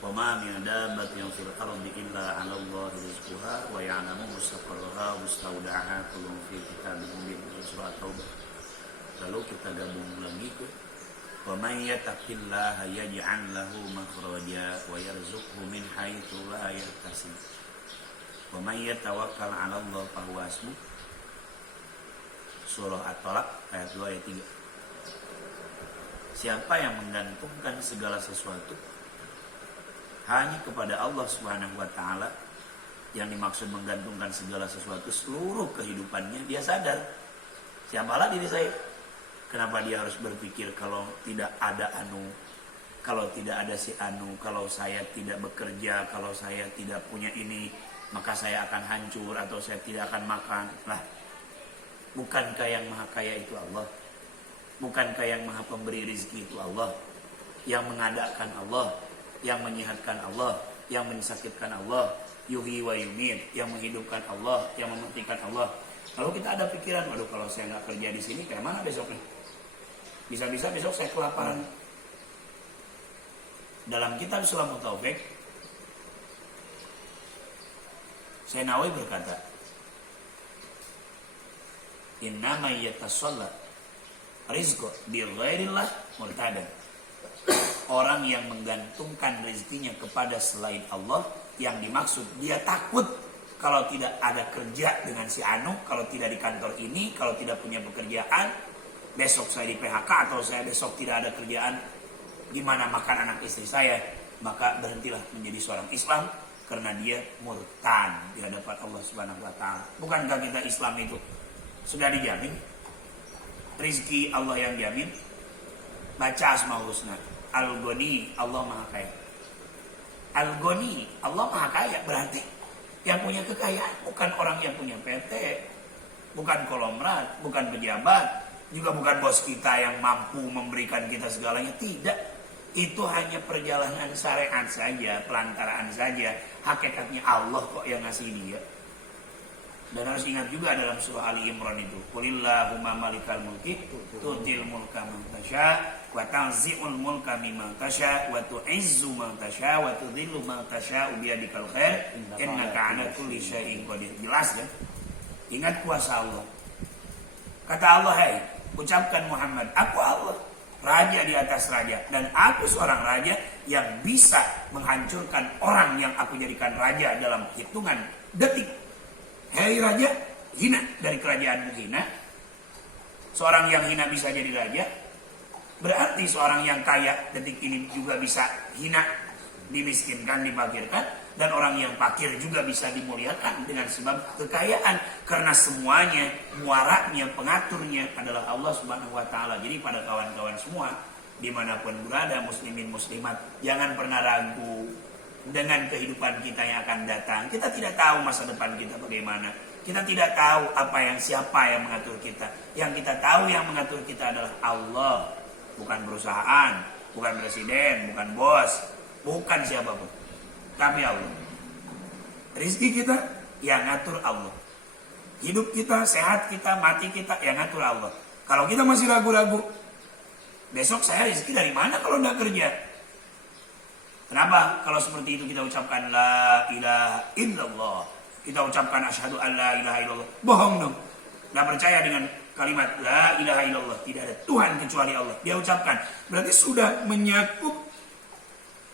Wa ma min dabbatin fil ardi illa 'ala Allahi rizquha wa ya'lamu mustaqarraha wa mustawda'aha kullun fi kitabin mubin. Surah Taubah. Lalu kita gabung lagi ke wa may yattaqillaha yaj'al lahu makhraja wa yarzuqhu min haitsu la yahtasib. Wa may yatawakkal 'ala Allah fa huwa hasbuh. Surah At-Talaq ayat 2 ayat 3. Siapa yang menggantungkan segala sesuatu hanya kepada Allah Subhanahu wa taala, yang dimaksud menggantungkan segala sesuatu seluruh kehidupannya, dia sadar siapalah diri saya. Kenapa dia harus berpikir kalau tidak ada anu, kalau tidak ada si anu, kalau saya tidak bekerja, kalau saya tidak punya ini, maka saya akan hancur atau saya tidak akan makan. Lah, bukankah yang maha kaya itu Allah? Bukankah yang maha pemberi rezeki itu Allah? Yang mengadakan Allah, yang menyehatkan Allah, yang mensakitkan Allah, yuhyi wa yumit, yang menghidupkan Allah, yang mematikan Allah. Lalu kita ada pikiran, waduh kalau saya nggak kerja di sini, kayak mana besoknya? Bisa-bisa besok saya kelaparan. Dalam kitab Sulamut Taufik, Sayyidina Nawawi berkata, innama yatasalla rizqo bi ghairillah murtadan. Orang yang menggantungkan rezekinya kepada selain Allah, yang dimaksud dia takut kalau tidak ada kerja dengan si anu, kalau tidak di kantor ini, kalau tidak punya pekerjaan, besok saya di PHK atau saya besok tidak ada kerjaan, gimana makan anak istri saya? Maka berhentilah menjadi seorang Islam, karena dia murtad di hadapan Allah Subhanahu wa taala. Bukankah kita Islam itu sudah dijamin rizki Allah yang jamin? Baca Asmaul Husna. Al-Ghani, Allah Maha Kaya. Al-Ghani, Allah Maha Kaya, berarti yang punya kekayaan bukan orang yang punya PT, bukan kolomrat, bukan pejabat, juga bukan bos kita yang mampu memberikan kita segalanya. Tidak. Itu hanya perjalanan syariat saja, pelantaraan saja. Hakikatnya Allah kok yang ngasih dia. Dan harus ingat juga dalam surah Ali Imran itu, qulillahumma malikal mulki tu'til mulka man tasya wa tanzi'ul mulka mimman tasya wa tu'izzu man tasya wa tudhillu man tasya bi yadikal khair innaka 'ala kulli syai'in qadir. Jelas kan? Ingat kuasa Allah. Kata Allah, hai, ucapkan Muhammad, aku Allah, raja di atas raja, dan aku seorang raja yang bisa menghancurkan orang yang aku jadikan raja dalam hitungan detik. Hei raja, hina dari kerajaanmu hina. Seorang yang hina bisa jadi raja, berarti seorang yang kaya detik ini juga bisa hina, dimiskinkan, dipakirkan. Dan orang yang fakir juga bisa dimuliakan dengan sebab kekayaan. Karena semuanya, muaranya, pengaturnya adalah Allah Subhanahu wa ta'ala. Jadi pada kawan-kawan semua, dimanapun berada, muslimin muslimat, jangan pernah ragu dengan kehidupan kita yang akan datang. Kita tidak tahu masa depan kita bagaimana. Kita tidak tahu siapa yang mengatur kita. Yang kita tahu yang mengatur kita adalah Allah. Bukan perusahaan, bukan presiden, bukan bos, bukan siapapun, tapi Allah. Rizki kita yang ngatur Allah. Hidup kita, sehat kita, mati kita yang ngatur Allah. Kalau kita masih ragu-ragu, besok saya rizki dari mana kalau tidak kerja? Kenapa? Kalau seperti itu kita ucapkan la ilaha illallah, kita ucapkan asyhadu an la ilaha illallah, bohong dong. Gak percaya dengan kalimat la ilaha illallah, tidak ada Tuhan kecuali Allah, dia ucapkan, berarti sudah menyakup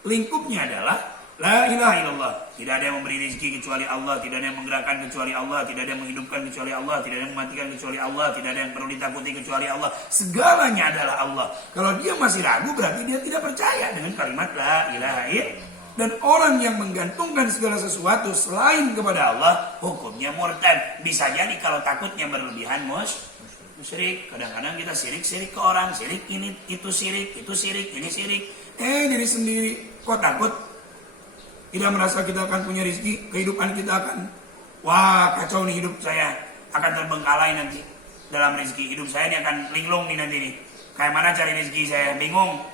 lingkupnya adalah la ilaha illallah. Tidak ada yang memberi rezeki kecuali Allah, tidak ada yang menggerakkan kecuali Allah, tidak ada yang menghidupkan kecuali Allah, tidak ada yang mematikan kecuali Allah, tidak ada yang perlu ditakuti kecuali Allah. Segalanya adalah Allah. Kalau dia masih ragu, berarti dia tidak percaya dengan kalimat la ilaha illallah. Dan orang yang menggantungkan segala sesuatu selain kepada Allah, hukumnya murtad. Bisa jadi kalau takutnya berlebihan musyrik. Kadang-kadang kita sirik ke orang, sirik ini, itu sirik, ini sirik. Diri sendiri kok takut? Tidak merasa kita akan punya rezeki, kehidupan kita akan, wah kacau nih hidup saya, akan terbengkalai nanti. Dalam rezeki hidup saya ini akan linglung nih nanti nih. Kayak mana cari rezeki saya, bingung.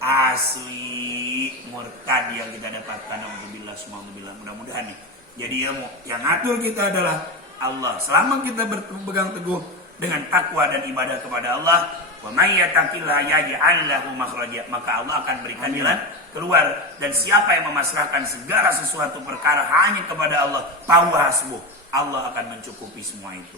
Asli murtad yang kita dapatkan. Alhamdulillah, semoga mudah-mudahan nih. Jadi yang ngatur kita adalah Allah. Selama kita berpegang teguh dengan takwa dan ibadah kepada Allah, Wa may yattaqillaha yaj'al lahu makhraja, maka Allah akan berikan jalan keluar. Dan siapa yang memasrahkan segala sesuatu perkara hanya kepada Allah, fahuwa hasbuh, Allah akan mencukupi semua itu.